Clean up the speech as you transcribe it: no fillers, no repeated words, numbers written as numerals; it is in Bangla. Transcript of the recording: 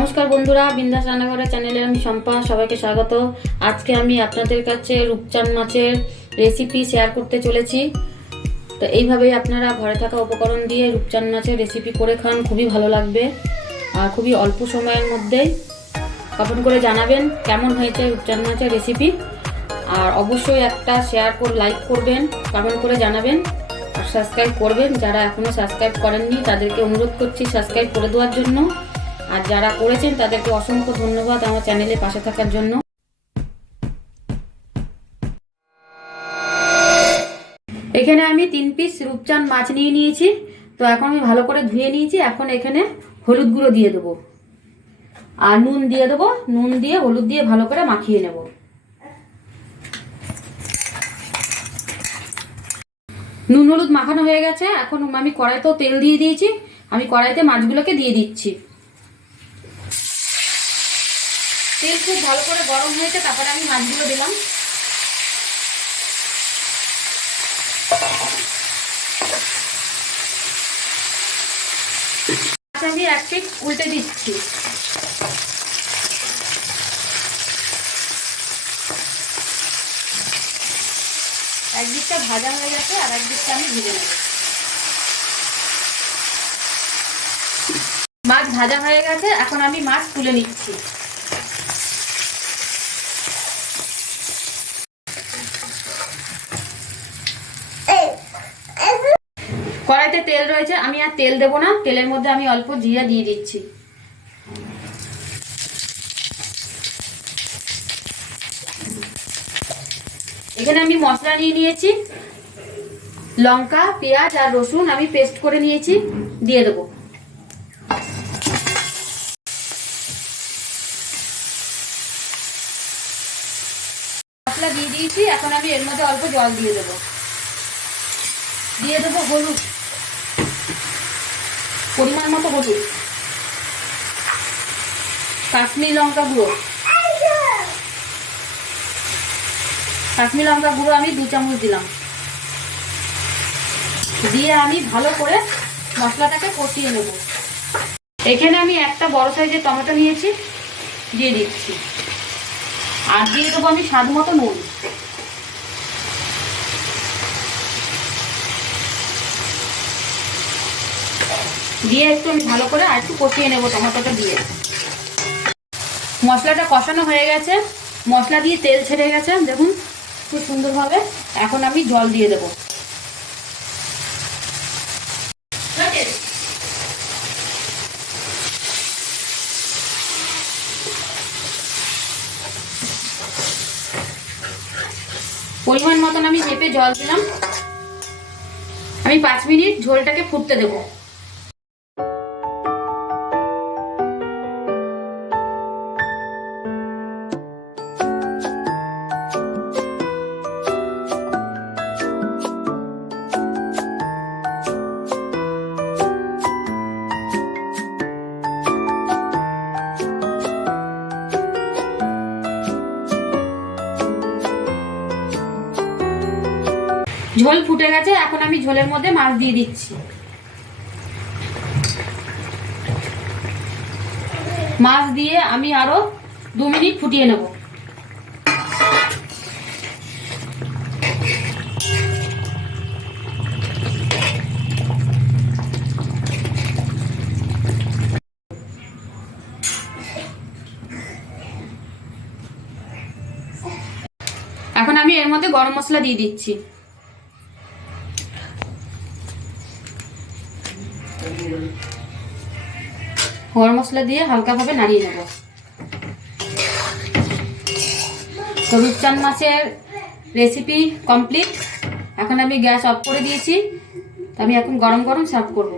নমস্কার বন্ধুরা, বিন্দাস রান্নাঘরের চ্যানেলে আমি শম্পা, সবাইকে স্বাগত। আজকে আমি আপনাদের কাছে রূপচাঁদ মাছের রেসিপি শেয়ার করতে চলেছি। তো এইভাবেই আপনারা ঘরে থাকা উপকরণ দিয়ে রূপচাঁদ মাছের রেসিপি করে খান, খুবই ভালো লাগবে আর খুবই অল্প সময়ের মধ্যেই। কমেন্ট করে জানাবেন কেমন হয়েছে রূপচাঁদ মাছের রেসিপি, আর অবশ্যই একটা শেয়ার করে লাইক করবেন, কমেন্ট করে জানাবেন আর সাবস্ক্রাইব করবেন। যারা এখনও সাবস্ক্রাইব করেননি তাদেরকে অনুরোধ করছি সাবস্ক্রাইব করে দেওয়ার জন্য, আর যারা করেছেন তাদেরকে অসংখ্য ধন্যবাদ আমার চ্যানেলে পাশে থাকার জন্য। এখানে আমি 3 পিস রূপচাঁদ মাছ নিয়ে নিয়েছি। তো এখন আমি ভালো করে ধুয়ে নিয়েছি। এখন এখানে হলুদ গুঁড়ো দিয়ে দেবো আর নুন দিয়ে দেবো। নুন দিয়ে হলুদ দিয়ে ভালো করে মাখিয়ে নেব। নুন হলুদ মাখানো হয়ে গেছে। এখন আমি কড়াইতেও তেল দিয়ে দিয়েছি। আমি কড়াইতে মাছগুলোকে দিয়ে দিচ্ছি। তেল খুব ভালো করে গরম হয়েছে, তারপরে আমি মাছগুলো দিলাম। আমি এক পিঠ উল্টে দিচ্ছি। একদিকটা ভাজা হয়ে গেছে আর একদিকটা আমি ভেজে নেব। মাছ ভাজা হয়ে গেছে, এখন আমি মাছ তুলে নিচ্ছি। কড়াইতে তেল রয়েছে, আমি আর তেল দেবো না। তেলের মধ্যে আমি অল্প জিরা দিয়ে দিচ্ছি। এখানে আমি মশলা নিয়ে নিয়েছি, লঙ্কা, পেঁয়াজ আর রসুন আমি পেস্ট করে নিয়েছি, দিয়ে দেবো। মশলা দিয়ে দিয়েছি, এখন আমি এর মধ্যে অল্প জল দিয়ে দেবো। দিয়ে দেবো হলুদ, পরিমাণ মতো হলুদ, কাশ্মীরি লঙ্কা গুঁড়ো। কাশ্মীরি লঙ্কা গুঁড়ো আমি 2 চামচ দিলাম। দিয়ে আমি ভালো করে মশলাটাকে কষিয়ে নেব। এখানে আমি একটা বড় সাইজের টমেটো নিয়েছি, দিয়ে দিচ্ছি। আর দিয়ে দেবো আমি স্বাদ মতো নুন। দিয়ে একটু আমি ভালো করে আর একটু কষিয়ে নেব টমেটোটা দিয়ে। মশলাটা কষানো হয়ে গেছে, মশলা দিয়ে তেল ছেড়ে গেছে দেখুন খুব সুন্দরভাবে। এখন আমি জল দিয়ে দেব। পরিমাণ মতন আমি চেপে জল দিলাম। আমি 5 মিনিট ঝোলটাকে ফুটতে দেবো। ঝোল ফুটে গেছে, এখন আমি ঝোলের মধ্যে মাছ দিয়ে দিচ্ছি। মাছ দিয়ে আমি আরো 2 মিনিট ফুটিয়ে নেব। এখন আমি এর মধ্যে গরম মশলা দিয়ে দিচ্ছি। গরম মশলা দিয়ে হালকাভাবে নাড়িয়ে নেব। তো রূপচাঁদ মাছের রেসিপি কমপ্লিট। এখন আমি গ্যাস অফ করে দিয়েছি। আমি এখন গরম গরম সার্ভ করব।